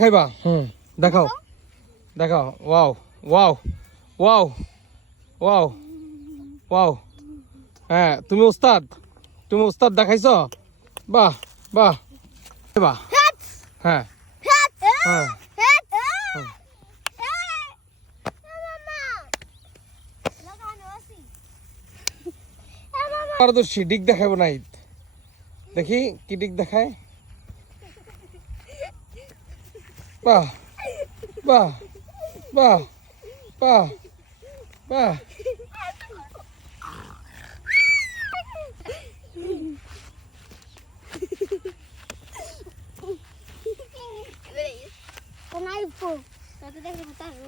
খাইবা দেখাও দেখাও wow wow wow wow wow হ্যাঁ তুমি ওস্তাদ দেখাইছো বাহ বাহ বাহ হ্যাঁ হ্যাঁ পারদর্শী ডিক দেখাবো নাই দেখি কি ডিক দেখায় বাহ বাহ বাহ বাহ বাহ Kenapa? Kata dia kata tahu.